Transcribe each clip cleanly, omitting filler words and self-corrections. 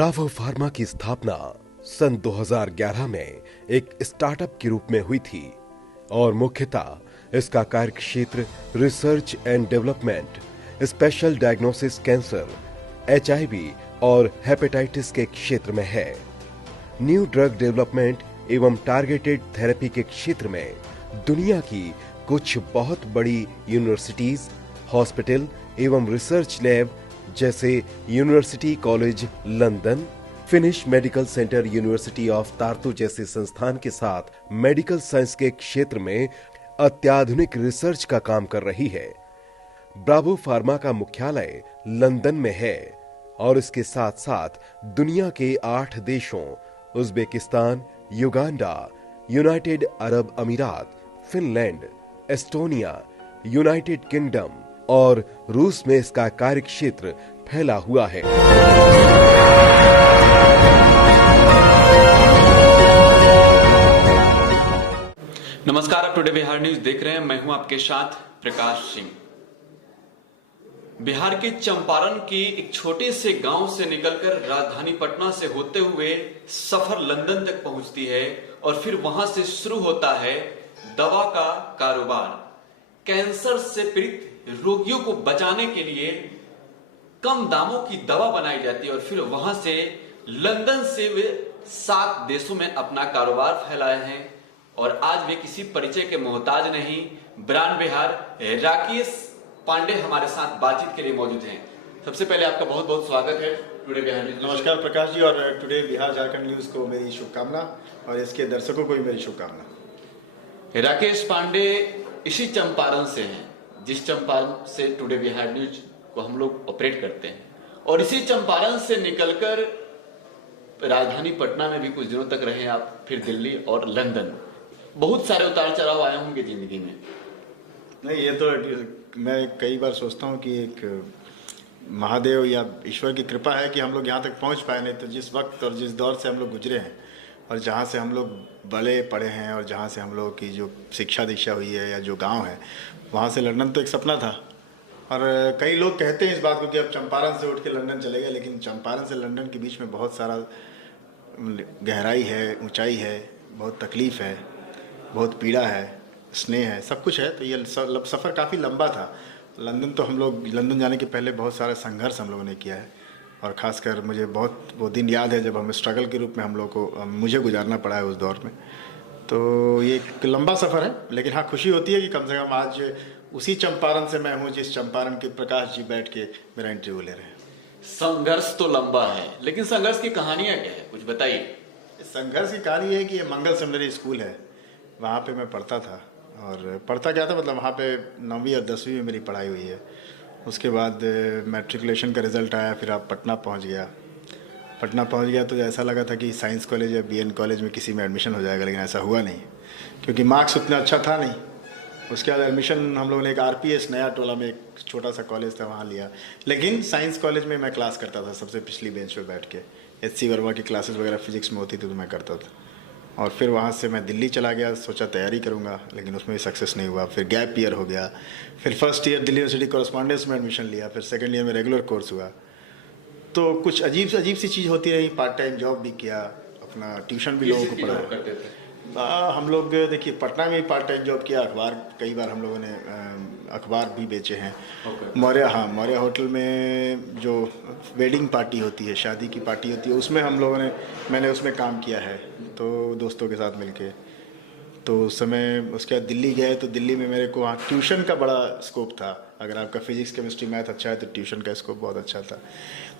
Bravo pharma की स्थापना सन 2011 में एक स्टार्टअप के रूप में हुई थी और मुख्यतः इसका कार्यक्षेत्र research and development, special diagnosis cancer, HIV और हेपेटाइटिस के क्षेत्र में है। न्यू ड्रग डेवलपमेंट एवं टारगेटेड थेरेपी के क्षेत्र में दुनिया की कुछ बहुत बड़ी यूनिवर्सिटीज, हॉस्पिटल एवं रिसर्च लैब जैसे university college London, Finnish medical centre university of Tartu जैसे संस्थान के साथ मेडिकल साइंस के क्षेत्र में अत्याधुनिक रिसर्च का काम कर रही है। ब्रावो फार्मा का मुख्यालय लंदन में है और इसके साथ साथ दुनिया के 8 देशों उज्बेकिस्तान, युगांडा, यूनाइटेड अरब अमीरात, फिनलैंड, एस्टोनिया, यूनाइटेड किंगडम और रूस में इसका कार्यक्षेत्र फैला हुआ है। नमस्कार, आप टुडे बिहार न्यूज देख रहे हैं। मैं हूं आपके साथ प्रकाश सिंह। बिहार के चंपारण की एक छोटे से गांव से निकलकर राजधानी पटना से होते हुए सफर लंदन तक पहुंचती है और फिर वहां से शुरू होता है दवा का कारोबार। कैंसर से पीड़ित रोगियों को बचाने के लिए कम दामों की दवा बनाई जाती है और फिर वहां से लंदन से वे 7 देशों में अपना कारोबार फैलाए हैं और आज वे किसी परिचय के मोहताज नहीं। ब्रांड बिहार राकेश पांडे हमारे साथ बातचीत के लिए मौजूद हैं। सबसे पहले आपका बहुत बहुत स्वागत है टुडे बिहार न्यूज। नमस्कार प्रकाश जी, और टुडे बिहार झारखंड न्यूज को मेरी शुभकामना और इसके दर्शकों को भी मेरी शुभकामना। राकेश पांडे इसी चंपारण से हैं जिस चंपारण से टुडे बिहार न्यूज को हम लोग ऑपरेट करते हैं और इसी चंपारण से निकलकर राजधानी पटना में भी कुछ दिनों तक रहे आप, फिर दिल्ली और लंदन। बहुत सारे उतार चढ़ाव आए होंगे जिंदगी में। नहीं, ये तो मैं कई बार सोचता हूँ कि एक महादेव या ईश्वर की कृपा है कि हम लोग यहाँ तक पहुँच पाए। नहीं तो जिस वक्त और जिस दौर से हम लोग गुजरे हैं और जहाँ से हम लोग बड़े पढ़े हैं और जहाँ से हम लोग की जो शिक्षा दीक्षा हुई है या जो गांव है, वहाँ से लंदन तो एक सपना था। और कई लोग कहते हैं इस बात को कि अब चंपारण से उठ के लंदन चले गए, लेकिन चंपारण से लंदन के बीच में बहुत सारा गहराई है, ऊंचाई है, बहुत तकलीफ़ है, बहुत पीड़ा है, स्नेह है, सब कुछ है। तो ये सफ़र काफ़ी लंबा था। लंदन तो हम लोग लंदन जाने के पहले बहुत सारा संघर्ष हम लोगों ने किया है और ख़ासकर मुझे बहुत वो दिन याद है जब हम स्ट्रगल के रूप में हम लोग को मुझे गुजारना पड़ा है उस दौर में। तो ये एक लंबा सफ़र है, लेकिन हाँ, खुशी होती है कि कम से कम आज उसी चंपारण से मैं हूँ जिस चंपारण के प्रकाश जी बैठ के मेरा इंटरव्यू ले रहे हैं। संघर्ष तो लंबा है, लेकिन संघर्ष की कहानियां क्या है, कुछ बताइए। संघर्ष की कहानी है कि ये मंगल सेमिनरी स्कूल है, वहाँ पे मैं पढ़ता था। और पढ़ता क्या था, मतलब वहाँ पे 9वीं और 10वीं में मेरी पढ़ाई हुई है। उसके बाद मैट्रिकुलेशन का रिज़ल्ट आया, फिर आप पटना पहुँच गया। पटना पहुँच गया तो ऐसा लगा था कि साइंस कॉलेज या BN कॉलेज में किसी में एडमिशन हो जाएगा, लेकिन ऐसा हुआ नहीं क्योंकि मार्क्स उतना अच्छा था नहीं। उसके बाद एडमिशन हम लोगों ने एक RPS नया टोला में एक छोटा सा कॉलेज था, वहाँ लिया। लेकिन साइंस कॉलेज में मैं क्लास करता था सबसे पिछली बेंच पे बैठ के। HC वर्मा की क्लासेस वगैरह फिजिक्स में होती थी तो मैं करता था। और फिर वहाँ से मैं दिल्ली चला गया, सोचा तैयारी करूँगा, लेकिन उसमें भी सक्सेस नहीं हुआ। फिर गैप ईयर हो गया, फिर first year Delhi university correspondence में एडमिशन लिया, फिर सेकेंड ईयर में रेगुलर कोर्स हुआ। तो कुछ अजीब सी चीज़ होती रही। पार्ट टाइम जॉब भी किया, अपना ट्यूशन भी लोगों को पढ़ाया। हम लोग देखिए पटना में भी पार्ट टाइम जॉब किया, अखबार कई बार हम लोगों ने अखबार भी बेचे हैं। मौर्य होटल में जो वेडिंग पार्टी होती है, शादी की पार्टी होती है, उसमें मैंने उसमें काम किया है, तो दोस्तों के साथ मिलके। तो उस समय उसके बाद दिल्ली गए तो दिल्ली में मेरे को वहाँ ट्यूशन का बड़ा स्कोप था। अगर आपका फिजिक्स केमिस्ट्री मैथ अच्छा है तो ट्यूशन का स्कोप बहुत अच्छा था,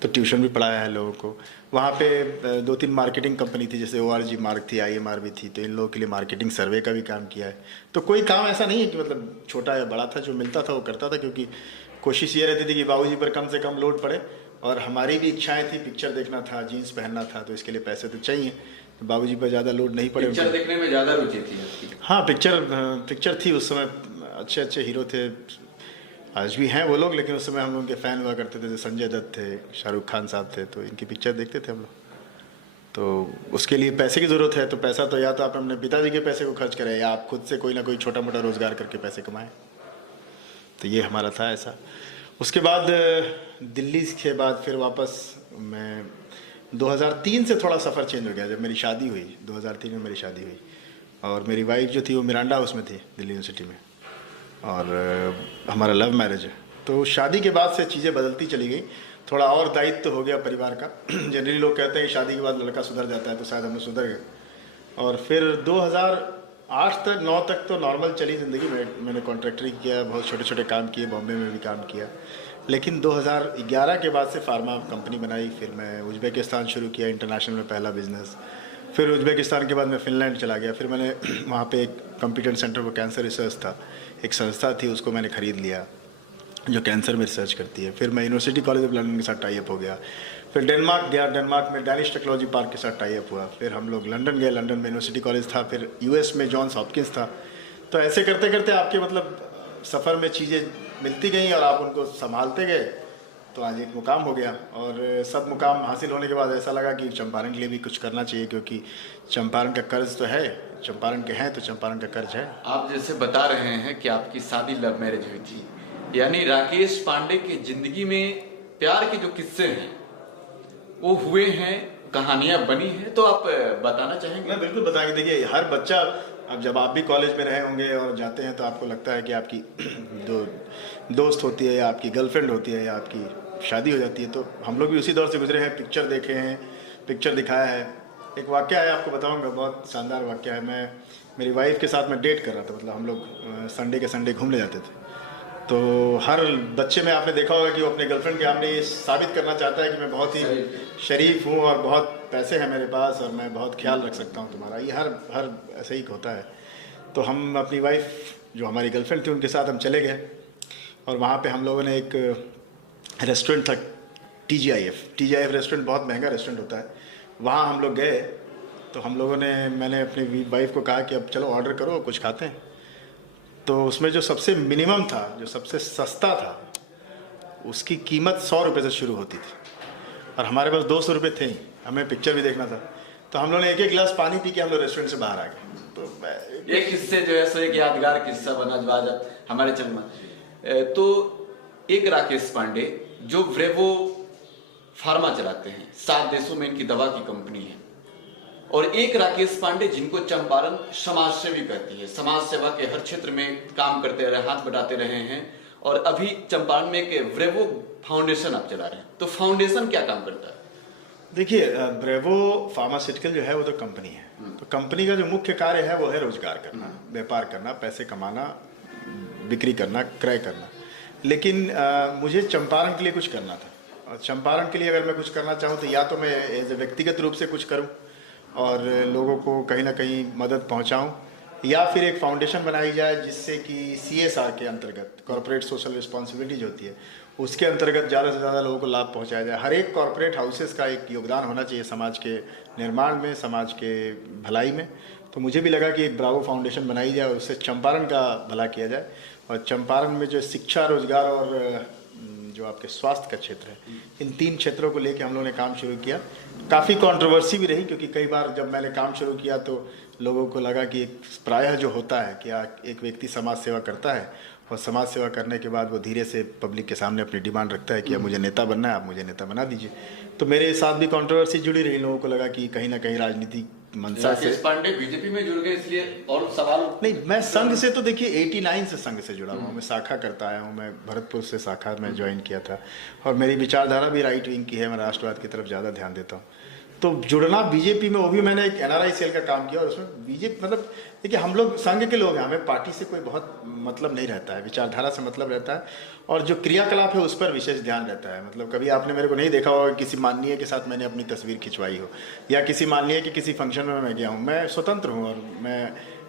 तो ट्यूशन भी पढ़ाया है लोगों को। वहाँ पे 2-3 मार्केटिंग कंपनी थी, जैसे ORG मार्क थी, IMR भी थी, तो इन लोगों के लिए मार्केटिंग सर्वे का भी काम किया है। तो कोई काम ऐसा नहीं है कि मतलब छोटा या बड़ा था, जो मिलता था वो करता था, क्योंकि कोशिश ये रहती थी कि बाबूजी पर कम से कम लोड पड़े और हमारी भी इच्छाएँ थी, पिक्चर देखना था, जीन्स पहनना था, तो इसके लिए पैसे तो चाहिए। बाबूजी पर ज़्यादा लोड नहीं पड़े। पिक्चर देखने में ज़्यादा रुचि थी? हाँ, पिक्चर थी। उस समय अच्छे हीरो थे, आज भी हैं वो लोग, लेकिन उस समय हम लोग के फ़ैन हुआ करते थे। जैसे संजय दत्त थे, शाहरुख खान साहब थे, तो इनकी पिक्चर देखते थे हम लोग। तो उसके लिए पैसे की ज़रूरत है, तो पैसा तो या तो आप अपने पिताजी के पैसे को खर्च करें या आप खुद से कोई ना कोई छोटा मोटा रोज़गार करके पैसे कमाएं। तो ये हमारा था ऐसा। उसके बाद दिल्ली के बाद फिर वापस मैं 2003 से थोड़ा सफ़र चेंज हो गया जब मेरी शादी हुई। 2003 में मेरी शादी हुई और मेरी वाइफ जो थी वो मिरांडा हाउस में थी दिल्ली यूनिवर्सिटी में, और हमारा लव मैरिज है। तो शादी के बाद से चीज़ें बदलती चली गई, थोड़ा और दायित्व हो गया परिवार का। जनरली लोग कहते हैं कि शादी के बाद लड़का सुधर जाता है, तो शायद हम लोग सुधर गए। और फिर 2008 तक 9 तक तो नॉर्मल चली ज़िंदगी में। मैंने कॉन्ट्रैक्टरी किया, बहुत छोटे छोटे काम किए, बॉम्बे में भी काम किया। लेकिन 2011 के बाद से फार्मा कंपनी बनाई, फिर मैं उज़्बेकिस्तान शुरू किया, इंटरनेशनल में पहला बिज़नेस। फिर उज़्बेकिस्तान के बाद मैं फ़िनलैंड चला गया। फिर मैंने वहाँ पे एक competent centre for cancer research था, एक संस्था थी, उसको मैंने ख़रीद लिया जो कैंसर में रिसर्च करती है। फिर मैं यूनिवर्सिटी कॉलेज ऑफ लंदन के साथ टाई अप हो गया। फिर डेनमार्क गया, डेनमार्क में डैनिश टेक्नोलॉजी पार्क के साथ टाई अप हुआ। फिर हम लोग लंदन गए, लंदन में यूनिवर्सिटी कॉलेज था। फिर यूएस में जॉन्स हॉपकिंस था। तो ऐसे करते करते आपके मतलब सफ़र में चीज़ें मिलती गई और आप उनको संभालते गए, तो आज एक मुकाम हो गया। और सब मुकाम हासिल होने के बाद ऐसा लगा कि चंपारण के लिए भी कुछ करना चाहिए, क्योंकि चंपारण का कर्ज तो है, चंपारण के हैं तो चंपारण का कर्ज है। आप जैसे बता रहे हैं कि आपकी शादी लव मैरिज हुई थी, यानी राकेश पांडे की जिंदगी में प्यार के जो किस्से हैं वो हुए हैं, कहानियां बनी हैं, तो आप बताना चाहेंगे? मैं बिल्कुल बताएंगे। देखिए, हर बच्चा, अब जब आप भी कॉलेज में रहे होंगे और जाते हैं तो आपको लगता है कि आपकी दोस्त होती है या आपकी गर्लफ्रेंड होती है या आपकी शादी हो जाती है। तो हम लोग भी उसी दौर से गुजरे हैं, पिक्चर देखे हैं, पिक्चर दिखाया है। एक वाक़या है, आपको बताऊंगा, बहुत शानदार वाक़या है। मेरी वाइफ के साथ मैं डेट कर रहा था, मतलब हम लोग संडे के संडे घूमने जाते थे। तो हर बच्चे में आपने देखा होगा कि वो अपने गर्लफ्रेंड के सामने ये साबित करना चाहता है कि मैं बहुत ही शरीफ हूँ और बहुत पैसे हैं मेरे पास और मैं बहुत ख्याल रख सकता हूँ तुम्हारा। ये हर ऐसे ही होता है। तो हम अपनी वाइफ जो हमारी गर्लफ्रेंड थी उनके साथ हम चले गए और वहाँ पे हम लोगों ने एक रेस्टोरेंट था, TGIF रेस्टोरेंट, बहुत महंगा रेस्टोरेंट होता है। वहाँ हम लोग गए तो मैंने अपनी वाइफ को कहा कि अब चलो ऑर्डर करो, कुछ खाते हैं। तो उसमें जो सबसे मिनिमम था, जो सबसे सस्ता था, उसकी कीमत 100 रुपये से शुरू होती थी और हमारे पास 200 रुपये थे ही, हमें पिक्चर भी देखना था। तो हम लोगों ने एक गिलास पानी पी के हम लोग रेस्टोरेंट से बाहर आ गए। तो एक किस्से जो है सो एक यादगार किस्सा बना जो आज हमारे चल में। तो एक राकेश पांडे जो व्रेवो फार्मा चलाते हैं, 7 देशों में इनकी दवा की कंपनी है, और एक राकेश पांडे जिनको चंपारण समाज सेवी कहती है, समाज सेवा के हर क्षेत्र में काम करते रहे, हाथ बढ़ाते रहे हैं। और अभी चंपारण में एक व्रेवो फाउंडेशन आप चला रहे हैं, तो फाउंडेशन क्या काम करता है? देखिए, ब्रेवो फार्मास्यूटिकल जो है वो तो कंपनी है। तो कंपनी का जो मुख्य कार्य है वो है रोजगार करना, व्यापार करना, पैसे कमाना, बिक्री करना, क्रय करना। लेकिन मुझे चंपारण के लिए कुछ करना था, और चंपारण के लिए अगर मैं कुछ करना चाहूँ तो या तो मैं एज ए व्यक्तिगत रूप से कुछ करूँ और लोगों को कहीं ना कहीं मदद पहुंचाऊं, या फिर एक फाउंडेशन बनाई जाए जिससे कि CSR के अंतर्गत, कॉर्पोरेट सोशल रिस्पॉन्सिबिलिटी जो होती है, उसके अंतर्गत ज़्यादा से ज़्यादा लोगों को लाभ पहुंचाया जाए। हर एक कॉर्पोरेट हाउसेस का एक योगदान होना चाहिए समाज के निर्माण में, समाज के भलाई में। तो मुझे भी लगा कि एक ब्रावो फाउंडेशन बनाई जाए, उससे चंपारण का भला किया जाए। और चंपारण में जो शिक्षा, रोजगार और जो आपके स्वास्थ्य का क्षेत्र है, इन 3 क्षेत्रों को लेकर हम लोगों ने काम शुरू किया। काफ़ी कंट्रोवर्सी भी रही, क्योंकि कई बार जब मैंने काम शुरू किया तो लोगों को लगा कि प्रायः जो होता है कि एक व्यक्ति समाज सेवा करता है और समाज सेवा करने के बाद वो धीरे से पब्लिक के सामने अपनी डिमांड रखता है कि अब मुझे नेता बनना है, आप मुझे नेता बना दीजिए। तो मेरे साथ भी कंट्रोवर्सी जुड़ी रही। लोगों को लगा कि कहीं ना कहीं राजनीति मंशा से पांडे बीजेपी में जुड़ गए, इसलिए और सवाल नहीं। मैं संघ से तो देखिए 89 से संघ से जुड़ा हूँ, मैं शाखा करता आया हूँ। मैं भरतपुर से शाखा में ज्वाइन किया था और मेरी विचारधारा भी राइट विंग की है, मैं राष्ट्रवाद की तरफ ज़्यादा ध्यान देता हूँ। तो जुड़ना बीजेपी में, वो भी मैंने एक NRI सेल का काम किया और उसमें बीजेपी, मतलब देखिए हम लोग संघ के लोग हैं, हमें पार्टी से कोई बहुत मतलब नहीं रहता है, विचारधारा से मतलब रहता है और जो क्रियाकलाप है उस पर विशेष ध्यान रहता है। मतलब कभी आपने मेरे को नहीं देखा होगा किसी माननीय के साथ मैंने अपनी तस्वीर खिंचवाई हो, या किसी माननीय के किसी फंक्शन में मैं गया हूँ। मैं स्वतंत्र हूँ और मैं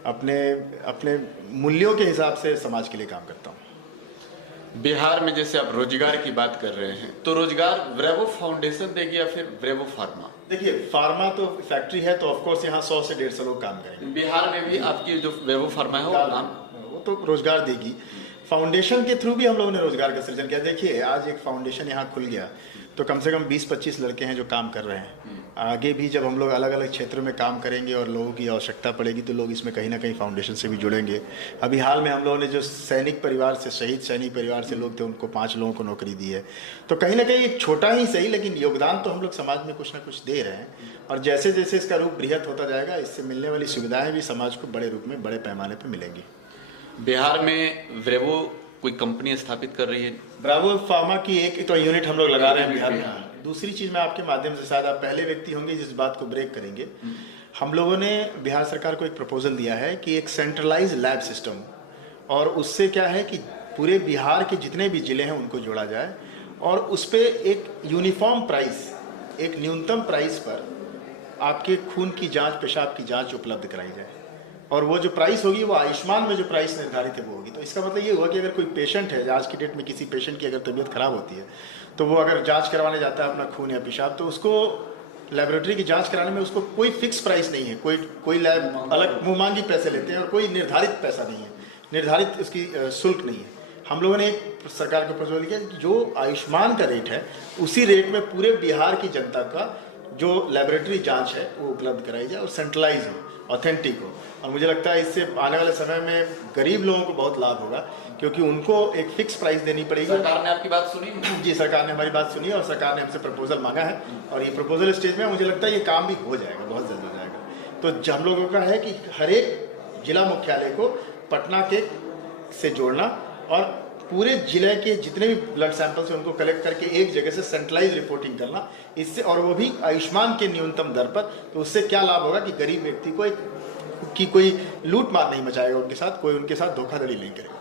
अपने मूल्यों के हिसाब से समाज के लिए काम करता हूँ। बिहार में जैसे आप रोजगार की बात कर रहे हैं, तो रोजगार ब्रेवो फाउंडेशन देगी या फिर ब्रेवो फार्मा? देखिए, फार्मा तो फैक्ट्री है तो ऑफकोर्स यहाँ 100 से 150 लोग काम करेंगे। बिहार में भी आपकी जो ब्रेवो फार्मा है वो तो रोजगार देगी। फाउंडेशन के थ्रू भी हम लोगों ने रोजगार का सृजन किया। देखिए, आज एक फाउंडेशन यहाँ खुल गया तो कम से कम 20-25 लड़के हैं जो काम कर रहे हैं आगे भी जब हम लोग अलग अलग क्षेत्रों में काम करेंगे और लोगों की आवश्यकता पड़ेगी तो लोग इसमें कहीं ना कहीं फाउंडेशन से भी जुड़ेंगे। अभी हाल में हम लोगों ने जो सैनिक परिवार से, शहीद सैनिक परिवार से लोग थे, उनको 5 लोगों को नौकरी दी है। तो कहीं ना कहीं एक छोटा ही सही लेकिन योगदान तो हम लोग समाज में कुछ ना कुछ दे रहे हैं, और जैसे जैसे इसका रूप बृहत होता जाएगा इससे मिलने वाली सुविधाएँ भी समाज को बड़े रूप में, बड़े पैमाने पर मिलेंगी। बिहार में ब्रेवो कोई कंपनी स्थापित कर रही है? ब्रावो फार्मा की एक तो यूनिट हम लोग लगा रहे हैं बिहार में। दूसरी चीज़ मैं आपके माध्यम से, शायद आप पहले व्यक्ति होंगे जिस बात को ब्रेक करेंगे, हम लोगों ने बिहार सरकार को एक प्रपोजल दिया है कि एक सेंट्रलाइज लैब सिस्टम, और उससे क्या है कि पूरे बिहार के जितने भी जिले हैं उनको जोड़ा जाए और उस पर एक यूनिफॉर्म प्राइस, एक न्यूनतम प्राइस पर आपके खून की जांच, पेशाब की जांच उपलब्ध कराई जाए। और वो जो प्राइस होगी वो आयुष्मान में जो प्राइस निर्धारित है वो होगी। तो इसका मतलब ये हुआ कि अगर कोई पेशेंट है, आज की डेट में किसी पेशेंट की अगर तबीयत खराब होती है तो वो अगर जांच करवाने जाता है अपना खून या पेशाब, तो उसको लेबोरेटरी की जांच कराने में उसको कोई फिक्स प्राइस नहीं है। कोई लैब अलग मुँह मांगी पैसे लेते हैं और कोई निर्धारित पैसा नहीं है, निर्धारित उसकी शुल्क नहीं है। हम लोगों ने एक सरकार को प्रपोजल किया कि जो आयुष्मान का रेट है उसी रेट में पूरे बिहार की जनता का जो लेबोरेटरी जांच है वो उपलब्ध कराई जाए और सेंट्रलाइज हो, ऑथेंटिक हो। और मुझे लगता है इससे आने वाले समय में गरीब लोगों को बहुत लाभ होगा, क्योंकि उनको एक फिक्स प्राइस देनी पड़ेगी। सरकार ने आपकी बात सुनी? जी, सरकार ने हमारी बात सुनी और सरकार ने हमसे प्रपोजल मांगा है और ये प्रपोजल स्टेज में, मुझे लगता है ये काम भी हो जाएगा, बहुत जल्द हो जाएगा। तो हम लोगों का है कि हर एक जिला मुख्यालय को पटना के से जोड़ना और पूरे जिले के जितने भी ब्लड सैंपल्स हैं उनको कलेक्ट करके एक जगह से सेंट्रलाइज रिपोर्टिंग करना, इससे, और वो भी आयुष्मान के न्यूनतम दर पर। तो उससे क्या लाभ होगा कि गरीब व्यक्ति को कोई लूट मार नहीं मचाएगा उनके साथ, कोई उनके साथ धोखाधड़ी नहीं करेगा।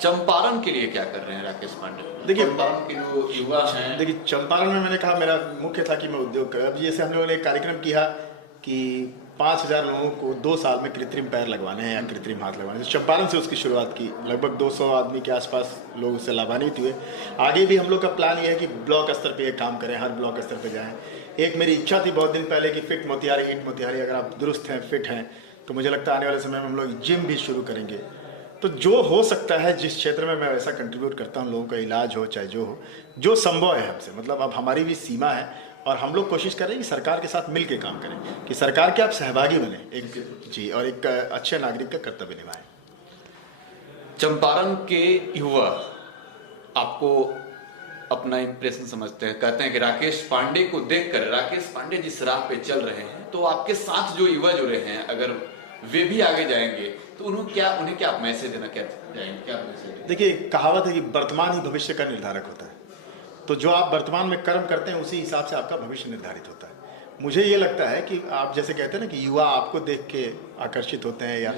चंपारण के लिए क्या कर रहे हैं राकेश पांडे? देखिए, चंपारण के जो युवा हैं, देखिए चंपारण में मैंने कहा मेरा मुख्य था कि मैं उद्योग करूँ। अब जैसे हम लोगों ने एक कार्यक्रम किया कि 5000 लोगों को 2 साल में कृत्रिम पैर लगवाने हैं या कृत्रिम हाथ लगवाने हैं। चंपारण से उसकी शुरुआत की, लगभग 200 आदमी के आसपास लोग उससे लाभान्वित हुए। आगे भी हम लोग का प्लान ये है कि ब्लॉक स्तर पे एक काम करें, हर ब्लॉक स्तर पे जाएं। एक मेरी इच्छा थी बहुत दिन पहले कि फिट मोतिहारी, हिट मोतिहारी, अगर आप दुरुस्त हैं, फिट हैं, तो मुझे लगता है आने वाले समय में हम लोग जिम भी शुरू करेंगे। तो जो हो सकता है जिस क्षेत्र में मैं वैसा कंट्रीब्यूट करता हूँ, लोगों का इलाज हो चाहे जो हो, जो संभव है हमसे, मतलब अब हमारी भी सीमा है और हम लोग कोशिश कर रहे हैं कि सरकार के साथ मिल के काम करें, कि सरकार के आप सहभागी बने एक जी, और एक अच्छे नागरिक का कर्तव्य निभाएं। चंपारण के युवा आपको अपना इंप्रेशन समझते हैं, कहते हैं कि राकेश पांडे को देखकर, राकेश पांडे जिस राह पे चल रहे हैं, तो आपके साथ जो युवा जुड़े हैं अगर वे भी आगे जाएंगे तो उन्हें क्या मैसेज देना, क्या मैसेज? देखिए, कहावत है कि वर्तमान ही भविष्य का निर्धारक होता है। तो जो आप वर्तमान में कर्म करते हैं उसी हिसाब से आपका भविष्य निर्धारित होता है। मुझे ये लगता है कि आप जैसे कहते हैं ना कि युवा आपको देख के आकर्षित होते हैं, या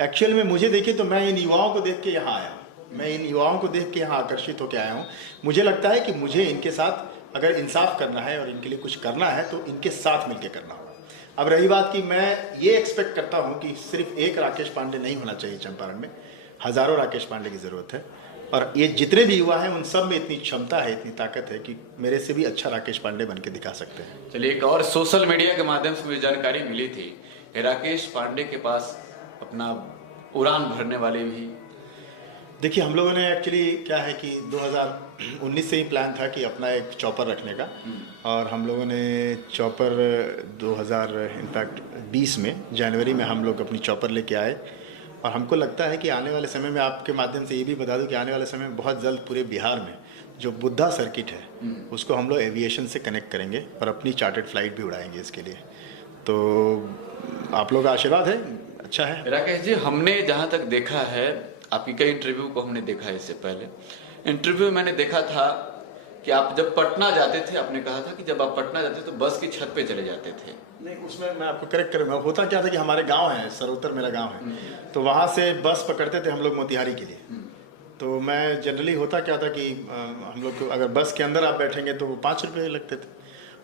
एक्चुअल में मुझे देखिए तो मैं इन युवाओं को देख के यहाँ आया हूँ, मैं इन युवाओं को देख के यहाँ आकर्षित होकर आया हूँ। मुझे लगता है कि मुझे इनके साथ अगर इंसाफ करना है और इनके लिए कुछ करना है तो इनके साथ मिलकर करना होगा। अब रही बात कि मैं ये एक्सपेक्ट करता हूँ कि सिर्फ एक राकेश पांडे नहीं होना चाहिए चंपारण में, हज़ारों राकेश पांडे की ज़रूरत है। और ये जितने भी युवा हैं उन सब में इतनी क्षमता है, इतनी ताकत है कि मेरे से भी अच्छा राकेश पांडे बन के दिखा सकते हैं। चलिए, एक और सोशल मीडिया के माध्यम से मुझे जानकारी मिली थी कि राकेश पांडे के पास अपना उड़ान भरने वाले भी। देखिए, हम लोगों ने एक्चुअली क्या है कि 2019 से ही प्लान था कि अपना एक चॉपर रखने का, और हम लोगों ने चॉपर 2020 में जनवरी में हम लोग अपनी चॉपर लेके आए। और हमको लगता है कि आने वाले समय में, आपके माध्यम से ये भी बता दूं कि आने वाले समय में बहुत जल्द पूरे बिहार में जो बुद्धा सर्किट है उसको हम लोग एविएशन से कनेक्ट करेंगे और अपनी चार्टर्ड फ्लाइट भी उड़ाएंगे इसके लिए। तो आप लोग का आशीर्वाद है, अच्छा है। राकेश जी, हमने जहाँ तक देखा है, आपकी कई इंटरव्यू को हमने देखा है, इससे पहले इंटरव्यू मैंने देखा था कि आप जब पटना जाते थे, आपने कहा था कि जब आप पटना जाते तो बस की छत पे चले जाते थे। नहीं, उसमें मैं आपको करेक्ट करूँगा। होता क्या था कि हमारे गांव है, सरोतर मेरा गांव है, तो वहाँ से बस पकड़ते थे हम लोग मोतिहारी के लिए। तो मैं जनरली, होता क्या था कि हम लोग को अगर बस के अंदर आप बैठेंगे तो वो 5 रुपये लगते थे,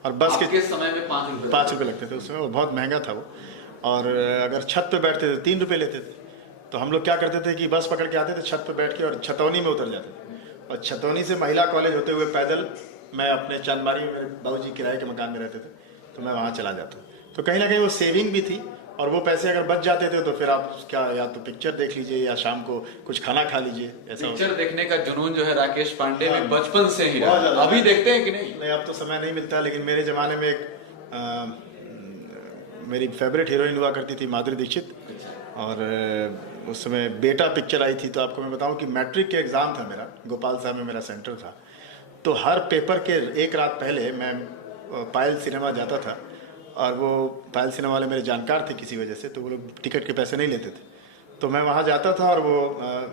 और बस के समय में 5 रुपये लगते थे। उस समय वो बहुत महंगा था वो। और अगर छत पे बैठते थे 3 रुपये लेते थे। तो हम लोग क्या करते थे कि बस पकड़ के आते थे, छत पे बैठ के और छतौनी में उतर जाते थे, और छतौनी से महिला कॉलेज होते हुए पैदल मैं अपने चांदबारी में, मेरे बाबूजी किराए के मकान में रहते थे, तो मैं वहाँ चला जाता। तो कहीं ना कहीं वो सेविंग भी थी, और वो पैसे अगर बच जाते थे तो फिर आप क्या, या तो पिक्चर देख लीजिए या शाम को कुछ खाना खा लीजिए। ऐसा पिक्चर देखने का जुनून जो है राकेश पांडे में बचपन से ही रहा। अभी देखते हैं कि नहीं? नहीं, अब तो समय नहीं मिलता, लेकिन मेरे ज़माने में एक मेरी फेवरेट हीरोइन हुआ करती थी माधुरी दीक्षित, और उस समय बेटा पिक्चर आई थी। तो आपको मैं बताऊं कि मैट्रिक के एग्ज़ाम था मेरा, गोपाल साहब में मेरा सेंटर था। तो हर पेपर के एक रात पहले मैं पायल सिनेमा जाता था, और वो पायल सिनेमा वाले मेरे जानकार थे किसी वजह से, तो वो लोग टिकट के पैसे नहीं लेते थे। तो मैं वहाँ जाता था, और वो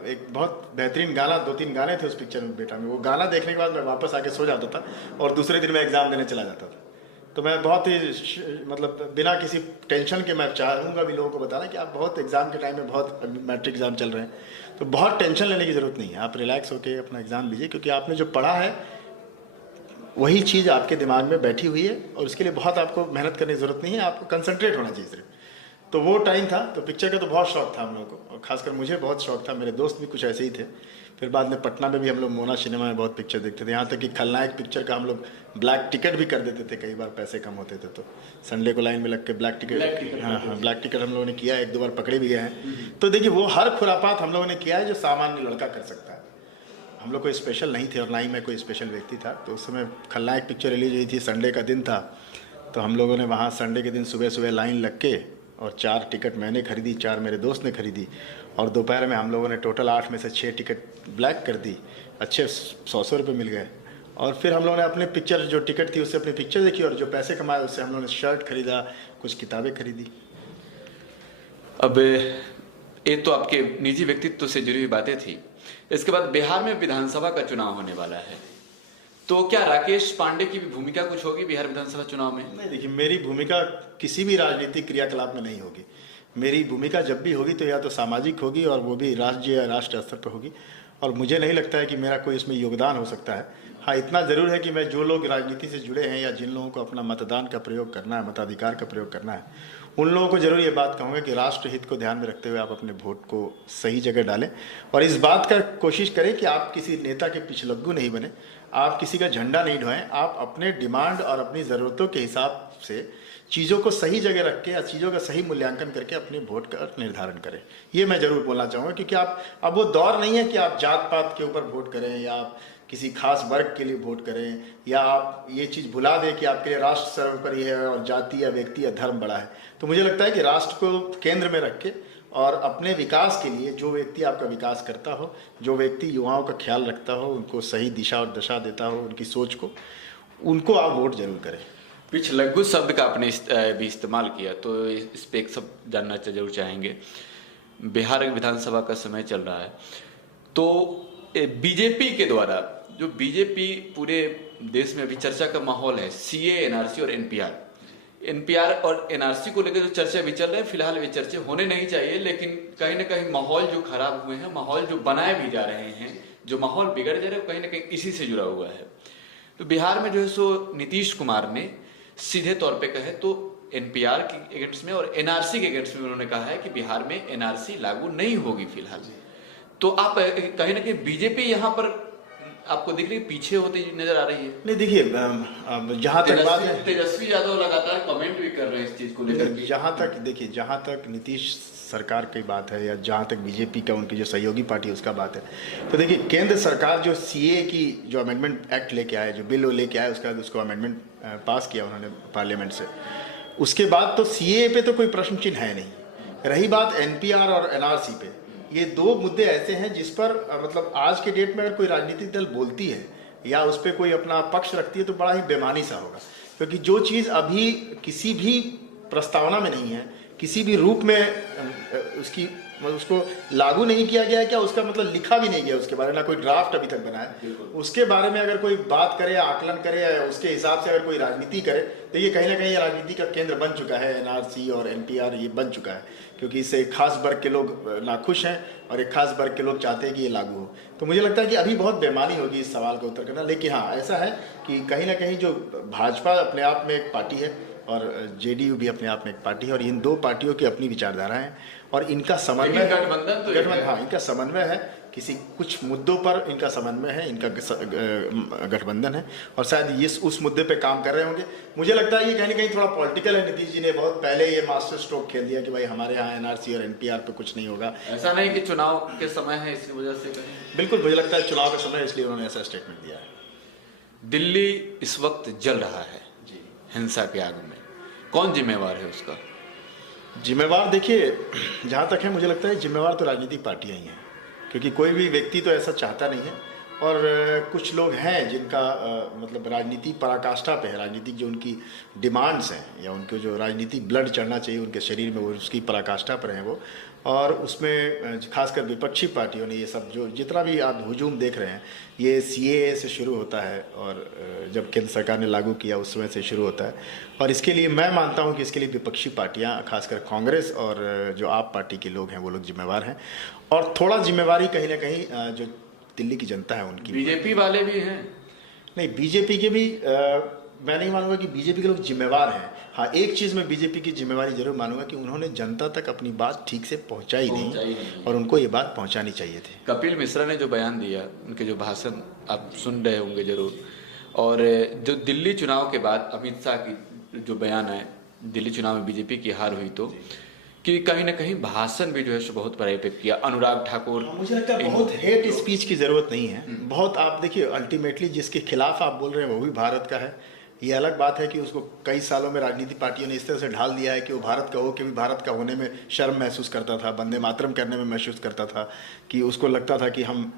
एक बहुत बेहतरीन गाना, 2-3 गाने थे उस पिक्चर में बेटा में, वो गाना देखने के बाद मैं वापस आके सो जाता था, और दूसरे दिन मैं एग्ज़ाम देने चला जाता था। तो मैं बहुत ही मतलब बिना किसी टेंशन के, मैं चाहूँगा भी लोगों को बताना कि आप बहुत एग्ज़ाम के टाइम में, बहुत मैट्रिक एग्ज़ाम चल रहे हैं, तो बहुत टेंशन लेने की ज़रूरत नहीं है। आप रिलैक्स होकर अपना एग्ज़ाम दीजिए, क्योंकि आपने जो पढ़ा है वही चीज़ आपके दिमाग में बैठी हुई है, और उसके लिए बहुत आपको मेहनत करने की ज़रूरत नहीं है, आपको कंसंट्रेट होना चाहिए सिर्फ। तो वो टाइम था। तो पिक्चर का तो बहुत शौक था हम लोगों को, और खासकर मुझे बहुत शौक था, मेरे दोस्त भी कुछ ऐसे ही थे। फिर बाद में पटना में भी हम लोग मोना सिनेमा में बहुत पिक्चर देखते थे, यहाँ तक कि खलनायक पिक्चर का हम लोग ब्लैक टिकट भी कर देते थे, कई बार पैसे कम होते थे तो संडे को लाइन में लग के ब्लैक टिकट, हाँ, ब्लैक टिकट हम लोगों ने किया, 1-2 बार पकड़े भी गए हैं। तो देखिए, वो हर खुरापात हम लोगों ने किया है जो सामान्य लड़का कर सकता है। हम लोग कोई स्पेशल नहीं थे, और ना ही मैं कोई स्पेशल व्यक्ति था। तो उस समय खलनायक पिक्चर रिलीज हुई थी, संडे का दिन था। तो हम लोगों ने वहाँ संडे के दिन सुबह सुबह लाइन लग के, और 4 टिकट मैंने खरीदी, 4 मेरे दोस्त ने खरीदी, और दोपहर में हम लोगों ने टोटल 8 में से 6 टिकट ब्लैक कर दी। अच्छे 100 रुपये मिल गए। और फिर हम लोगों ने अपने पिक्चर, जो टिकट थी उससे अपनी पिक्चर देखी, और जो पैसे कमाए उससे हम लोगों ने शर्ट खरीदा, कुछ किताबें खरीदी। अब ये तो आपके निजी व्यक्तित्व से जुड़ी हुई बातें थी। इसके बाद बिहार में विधानसभा का चुनाव होने वाला है, तो क्या राकेश पांडे की भी भूमिका कुछ होगी बिहार विधानसभा चुनाव में? नहीं, देखिए, मेरी भूमिका किसी भी राजनीतिक क्रियाकलाप में नहीं होगी। मेरी भूमिका जब भी होगी तो या तो सामाजिक होगी, और वो भी राज्य या राष्ट्र स्तर पर होगी, और मुझे नहीं लगता है कि मेरा कोई इसमें योगदान हो सकता है। हाँ, इतना ज़रूर है कि मैं, जो लोग राजनीति से जुड़े हैं या जिन लोगों को अपना मतदान का प्रयोग करना है, मताधिकार का प्रयोग करना है, उन लोगों को जरूर ये बात कहूँगा कि राष्ट्र हित को ध्यान में रखते हुए आप अपने वोट को सही जगह डालें, और इस बात का कोशिश करें कि आप किसी नेता के पिछलग्गू नहीं बने, आप किसी का झंडा नहीं ढोएं। आप अपने डिमांड और अपनी ज़रूरतों के हिसाब से चीज़ों को सही जगह रख के, या चीज़ों का सही मूल्यांकन करके अपने वोट का निर्धारण करें। ये मैं ज़रूर बोलना चाहूँगा, क्योंकि आप, अब वो दौर नहीं है कि आप जात पात के ऊपर वोट करें, या आप किसी खास वर्ग के लिए वोट करें, या आप ये चीज़ भुला दें कि आपके लिए राष्ट्र सर्वोपरि है और जाति या व्यक्ति या धर्म बड़ा है। तो मुझे लगता है कि राष्ट्र को केंद्र में रख के, और अपने विकास के लिए जो व्यक्ति आपका विकास करता हो, जो व्यक्ति युवाओं का ख्याल रखता हो, उनको सही दिशा और दशा देता हो उनकी सोच को, उनको आप वोट जरूर करें। पिछलग्गू शब्द का आपने भी इस्तेमाल किया, तो इस पे एक सब जानना जरूर चाहेंगे। बिहार विधानसभा का समय चल रहा है, तो बीजेपी के द्वारा, जो बीजेपी पूरे देश में अभी चर्चा का माहौल है, सीए, एनआरसी और एनपीआर और एनआरसी को लेकर जो चर्चा भी चल रहे हैं, फिलहाल वे चर्चे होने नहीं चाहिए, लेकिन कहीं ना कहीं माहौल जो खराब हुए हैं, माहौल जो बनाए भी जा रहे हैं, जो माहौल बिगड़ जा रहा है, कहीं ना कहीं इसी से जुड़ा हुआ है। तो बिहार में जो है सो नीतीश कुमार ने सीधे तौर पे कहे तो एनपीआर के अगेंस्ट में और एनआरसी के अगेंस्ट में उन्होंने कहा है कि बिहार में एनआरसी लागू नहीं होगी फिलहाल। तो आप कहीं ना कहीं बीजेपी यहाँ पर आपको दिख रही है पीछे होती नजर आ रही है? नहीं, देखिए, जहाँ तक बात है, तेजस्वी यादव लगातार कमेंट भी कर रहे हैं इस चीज को लेकर। जहाँ तक, देखिए, जहाँ तक नीतीश सरकार की बात है, या जहाँ तक बीजेपी का, उनकी जो सहयोगी पार्टी है उसका बात है, तो देखिए, केंद्र सरकार जो सीए की जो अमेंडमेंट एक्ट लेके आए, जो बिल लेके आए, उसके बाद उसको अमेंडमेंट पास किया उन्होंने पार्लियामेंट से, उसके बाद तो सीए पे तो कोई प्रश्न चिन्ह है नहीं। रही बात एनपीआर और एनआरसी पे, ये 2 मुद्दे ऐसे हैं जिस पर मतलब आज के डेट में अगर कोई राजनीतिक दल बोलती है या उस पर कोई अपना पक्ष रखती है तो बड़ा ही बेमानी सा होगा, क्योंकि जो चीज़ अभी किसी भी प्रस्तावना में नहीं है, किसी भी रूप में उसको लागू नहीं किया गया है, क्या उसका मतलब लिखा भी नहीं गया उसके बारे में, ना कोई ड्राफ्ट अभी तक बना है, उसके बारे में अगर कोई बात करे, आकलन करे, उसके हिसाब से अगर कोई राजनीति करे, तो ये कहीं ना कहीं राजनीति का केंद्र बन चुका है। एनआरसी और एनपीआर ये बन चुका है, क्योंकि इससे एक खास वर्ग के लोग नाखुश हैं और एक खास वर्ग के लोग चाहते हैं कि ये लागू हो। तो मुझे लगता है कि अभी बहुत बेमानी होगी इस सवाल का उत्तर करना, लेकिन हाँ, ऐसा है कि कहीं ना कहीं जो भाजपा अपने आप में एक पार्टी है और जेडीयू भी अपने आप में एक पार्टी है, और इन 2 पार्टियों की अपनी विचारधारा है और इनका समन्वय, गठबंधन, हाँ, इनका समन्वय है, किसी कुछ मुद्दों पर इनका समन्वय है, इनका गठबंधन है, और शायद ये उस मुद्दे पे काम कर रहे होंगे। मुझे लगता है ये कहीं ना कहीं थोड़ा पॉलिटिकल है। नीतीश जी ने बहुत पहले ये मास्टर स्ट्रोक खेल दिया कि भाई हमारे यहाँ एनआरसी और एनपीआर पे कुछ नहीं होगा। ऐसा नहीं कि चुनाव के समय है इसकी वजह से? बिल्कुल, मुझे लगता है चुनाव का समय, इसलिए उन्होंने ऐसा स्टेटमेंट दिया है। दिल्ली इस वक्त जल रहा है हिंसा के आग में, कौन जिम्मेवार है उसका? जिम्मेवार देखिए, जहाँ तक है मुझे लगता है जिम्मेवार तो राजनीतिक पार्टियाँ ही हैं, क्योंकि कोई भी व्यक्ति तो ऐसा चाहता नहीं है। और कुछ लोग हैं जिनका मतलब राजनीति पराकाष्ठा पे है, राजनीतिक जो उनकी डिमांड्स हैं या उनको जो राजनीतिक ब्लड चढ़ना चाहिए उनके शरीर में, वो उसकी पराकाष्ठा पर हैं वो। और उसमें खासकर विपक्षी पार्टियों ने ये सब जो जितना भी आप हुजूम देख रहे हैं, ये CAA से शुरू होता है और जब केंद्र सरकार ने लागू किया उस समय से शुरू होता है। और इसके लिए मैं मानता हूँ कि इसके लिए विपक्षी पार्टियाँ, खासकर कांग्रेस और जो आप पार्टी के लोग हैं वो लोग जिम्मेवार हैं। और थोड़ा जिम्मेवारी कहीं ना कहीं जो दिल्ली की जनता है उनकी। बीजेपी वाले भी हैं? नहीं, बीजेपी के भी मैं नहीं मानूंगा कि बीजेपी के लोग जिम्मेवार हैं। हाँ, एक चीज़ मैं बीजेपी की जिम्मेवारी जरूर मानूंगा कि उन्होंने जनता तक अपनी बात ठीक से पहुंचाई नहीं और उनको ये बात पहुंचानी चाहिए थी। कपिल मिश्रा ने जो बयान दिया, उनके जो भाषण आप सुन रहे होंगे जरूर, और जो दिल्ली चुनाव के बाद अमित शाह की जो बयान है, दिल्ली चुनाव में बीजेपी की हार हुई तो कि कहीं ना कहीं भाषण भी जो है सो बहुत बड़ा इफेक्ट किया। अनुराग ठाकुर, मुझे लगता है बहुत हेट स्पीच की जरूरत नहीं है। बहुत आप देखिए, अल्टीमेटली जिसके खिलाफ आप बोल रहे हैं वो भी भारत का है। ये अलग बात है कि उसको कई सालों में राजनीतिक पार्टियों ने इस तरह से ढाल दिया है कि वो भारत का हो के भी भारत का होने में शर्म महसूस करता था, वंदे मातरम करने में महसूस करता था, कि उसको लगता था कि हम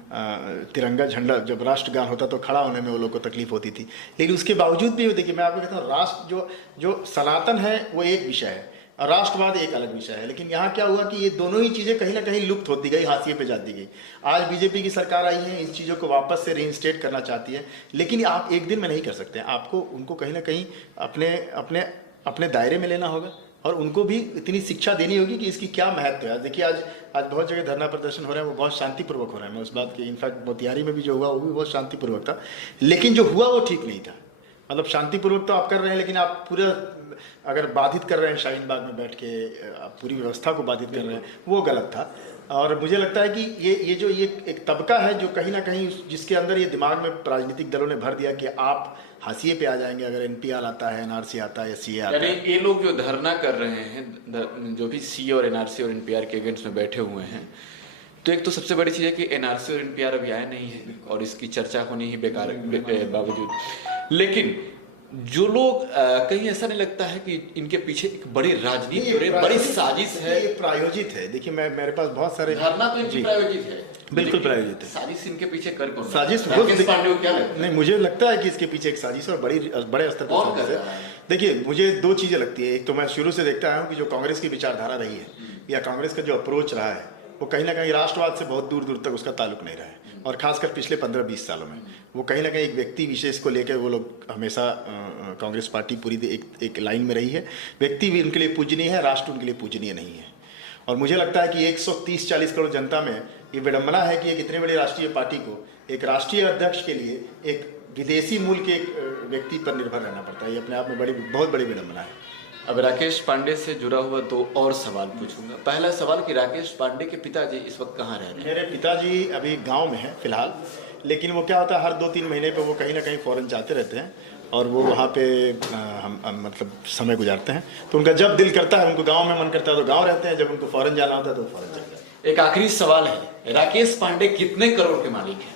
तिरंगा झंडा जब राष्ट्रगान होता तो खड़ा होने में वो लोग को तकलीफ होती थी। लेकिन उसके बावजूद भी देखिए, मैं आपको कहता हूँ, राष्ट्र जो सनातन है वो एक विषय है और राष्ट्रवाद एक अलग विषय है। लेकिन यहाँ क्या हुआ कि ये दोनों ही चीज़ें कहीं ना कहीं लुप्त होती गई, हाशिए पे जाती गई। आज बीजेपी की सरकार आई है, इन चीज़ों को वापस से रीइंस्टेट करना चाहती है, लेकिन आप एक दिन में नहीं कर सकते। आपको उनको कहीं ना कहीं अपने दायरे में लेना होगा और उनको भी इतनी शिक्षा देनी होगी कि इसकी क्या महत्व है। देखिए, आज बहुत जगह धरना प्रदर्शन हो रहा है, वो बहुत शांतिपूर्वक हो रहा है। मैं उस बात की, इनफैक्ट मोतिहारी में भी जो हुआ वो भी बहुत शांतिपूर्वक था, लेकिन जो हुआ वो ठीक नहीं था। मतलब शांतिपूर्वक तो आप कर रहे हैं, लेकिन आप पूरा अगर बाधित कर रहे हैं, शाहीन बाग में बैठ के आप पूरी व्यवस्था को बाधित कर रहे हैं, वो गलत था। और मुझे लगता है कि ये एक तबका है जो कहीं ना कहीं जिसके अंदर ये दिमाग में राजनीतिक दलों ने भर दिया कि आप हाशिए पे आ जाएंगे अगर NPR आता है, NRC आता है या CA आता है। ये लोग जो धरना कर रहे हैं, जो भी CA और NRC और NPR के अगेंस्ट में बैठे हुए हैं, तो एक तो सबसे बड़ी चीज़ है कि NRC और NPR अभी आए नहीं है और इसकी चर्चा होनी ही बेकार बावजूद। लेकिन जो लोग कहीं ऐसा नहीं लगता है कि इनके पीछे एक बड़ी राजनीति, बड़ी साजिश है, ये प्रायोजित है। देखिए, मेरे पास बहुत सारे धरना तो इनकी प्रायोजित है, बिल्कुल प्रायोजित है। साजिश इनके पीछे कर कौन? साजिश नहीं, मुझे लगता है कि इसके पीछे एक साजिश और बड़े स्तर पर साजिश है। देखिए, मुझे दो चीजें लगती है। एक तो मैं शुरू से देखता आया हूँ कि जो कांग्रेस की विचारधारा रही है या कांग्रेस का जो अप्रोच रहा है, वो कहीं ना कहीं राष्ट्रवाद से बहुत दूर दूर तक उसका ताल्लुक नहीं रहा है। और खासकर पिछले 15-20 सालों में वो कहीं ना कहीं एक व्यक्ति विशेष को लेकर वो लोग हमेशा कांग्रेस पार्टी पूरी एक लाइन में रही है। व्यक्ति भी उनके लिए पूजनीय है, राष्ट्र उनके लिए पूजनीय नहीं है। और मुझे लगता है कि 130-140 करोड़ जनता में ये विडंबना है कि एक इतने बड़ी राष्ट्रीय पार्टी को एक राष्ट्रीय अध्यक्ष के लिए एक विदेशी मूल के एक व्यक्ति पर निर्भर रहना पड़ता है। ये अपने आप में बहुत बड़ी विडंबना है। अब राकेश पांडे से जुड़ा हुआ दो और सवाल पूछूंगा। पहला सवाल कि राकेश पांडे के पिताजी इस वक्त कहाँ रह रहे हैं? मेरे पिताजी अभी गांव में हैं फिलहाल, लेकिन वो क्या होता है, हर 2-3 महीने पे वो कहीं ना कहीं फॉरेन जाते रहते हैं और वो वहाँ पे हम मतलब समय गुजारते हैं। तो उनका जब दिल करता है, उनको गाँव में मन करता है तो गाँव रहते हैं, जब उनको फॉरेन जाना होता है तो फॉरेन जाते हैं। एक आखिरी सवाल है, राकेश पांडे कितने करोड़ के मालिक हैं?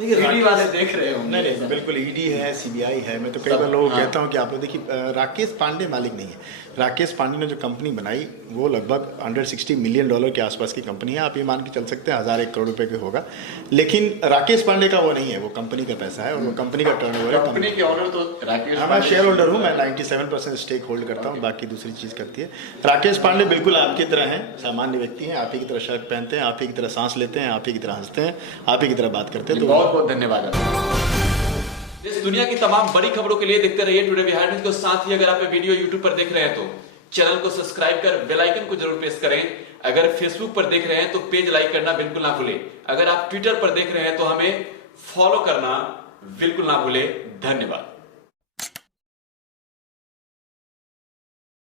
ईडी वाले देख रहे हो? नहीं, बिल्कुल ईडी है, CBI है। मैं तो कई बार लोगों को कहता हूँ कि आप लोग देखिए, राकेश पांडे मालिक नहीं है। राकेश पांडे ने जो कंपनी बनाई वो लगभग $160 मिलियन के आसपास की कंपनी है। आप ये मान के चल सकते हैं 1001 करोड़ रुपए का होगा, लेकिन राकेश पांडे का वो नहीं है, वो कंपनी का पैसा है और वो कंपनी का टर्नओवर है। कंपनी के ओनर तो राकेश, मैं शेयर होल्डर हूँ, मैं 97% स्टेक होल्ड करता हूँ, बाकी दूसरी चीज़ करती है। राकेश पांडे बिल्कुल आपकी तरह हैं, सामान्य व्यक्ति हैं, आप ही की तरह शर्ट पहनते हैं, आप ही की तरह सांस लेते हैं, आप ही की तरह हंसते हैं, आप ही की तरह बात करते हैं। तो बहुत बहुत धन्यवाद। इस दुनिया की तमाम बड़ी खबरों के लिए देखते रहिए टुडे बिहाइंड न्यूज़ को। साथ ही अगर आप वीडियो यूट्यूब पर देख रहे हैं तो चैनल को सब्सक्राइब कर बेल आइकन को जरूर प्रेस करें। अगर फेसबुक पर देख रहे हैं तो पेज लाइक करना बिल्कुल ना भूलें। अगर आप ट्विटर पर देख रहे हैं तो हमें फॉलो करना बिल्कुल ना भूलें। धन्यवाद।